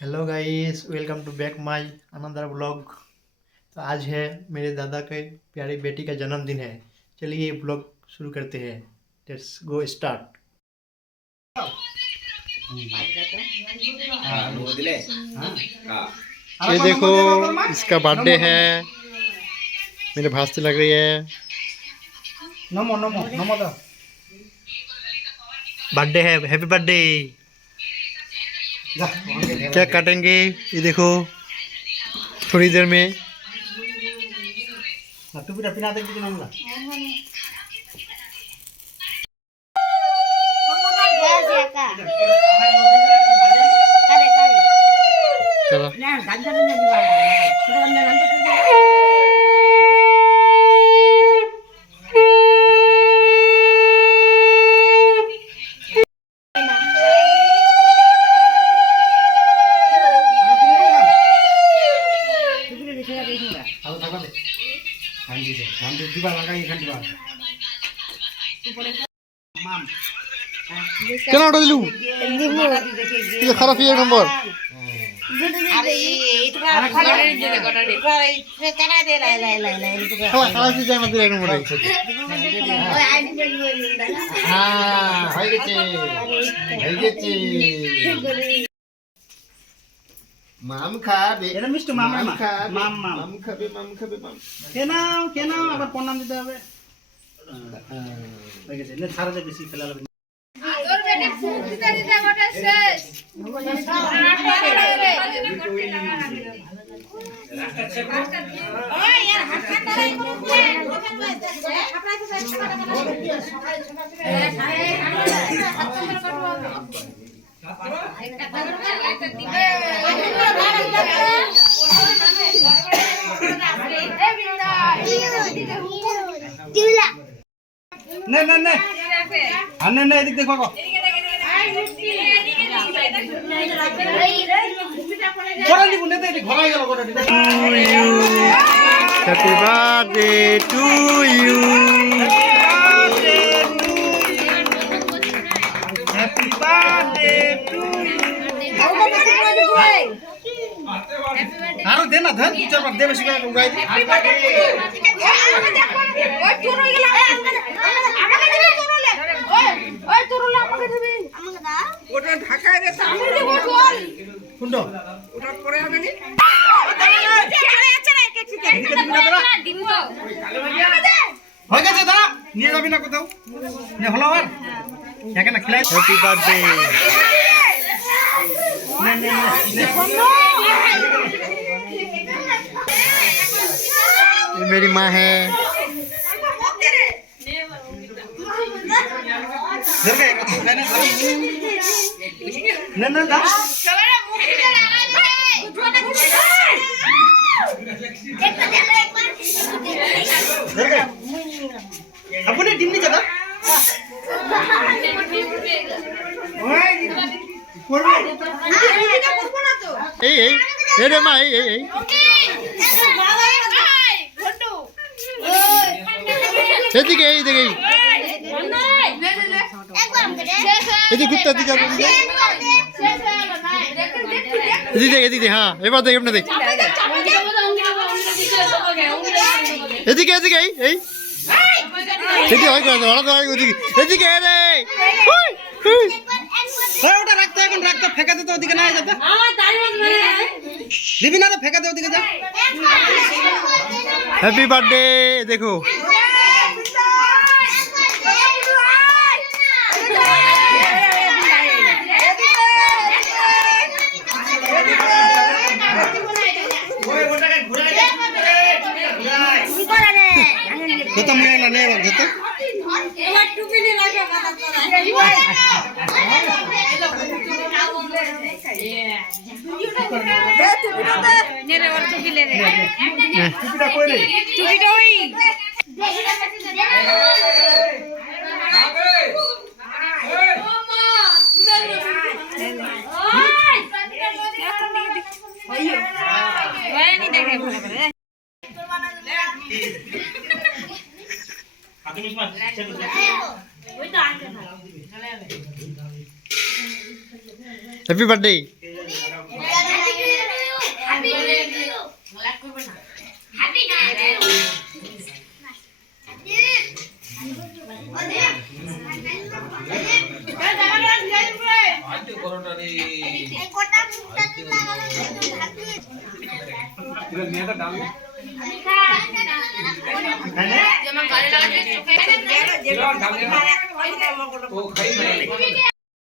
Hello guys, welcome to back my another blog. तो आज है मेरे दादा के प्यारी बेटी का जन्मदिन है। चलिए ये ब्लॉग शुरू करते हैं। Let's go start. ये देखो, इसका बर्थडे है। मेरे भास्ती लग रही है। नमो नमो नमो दा बर्थडे है, हैप्पी बर्थडे। केक काटेंगे, ये देखो थोड़ी देर में। কেন ওটা দিলু? খারাপ এক নম্বর। মাম খাবে, এটা মিষ্টি মাম খাবে, মাম মাম খাবে, মাম খাবে, মাম কেন কেন আবার প্রণাম দিতে হবে। হয়ে গেছে না, ছাড়া বেশি খেলা লাগবে। তোর বেটা ফুল দিতে দিতে গোটা শেষ। ওই यार হাতটা তারাই করুন না, ছাপড়াইতে না না না আনে না, এদিক দেখো গো। Happy birthday to you, happy birthday to you. আরো দে না, ধর চার পাঁচ দে, বেশি করে উড়াই দে। ওটা ঢাকায় রে, সামনে দেব বল কুন্ডো, ওটা পরে হবে নি। হয়ে গেছে, দাঁড়া নিয়ে যাবি না কোথাও, নে হলো আর একে না খেলাই। Happy birthday. मेरी माँ है। ना ना ना अपने टीम नहीं चला। रे माँ এদিকে এইদিকে এদিকে ঘুরতে এদিকে এদিকে। হ্যাঁ এবার দেখ, এমনি দেখ, এদিকে এদিকে এই এদিকে হয় করে ওরা তো ওদিকে এদিকে রে। ওটা রাখতে, এখন রাখতে, ফেঁকা দে তো ওদিকে না যেতে দিবি না, ফেঁকা দে ওদিকে যা। Happy birthday. দেখো हैप्पी बर्थडे।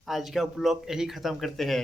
आज का ब्लॉग यही ख़त्म करते हैं।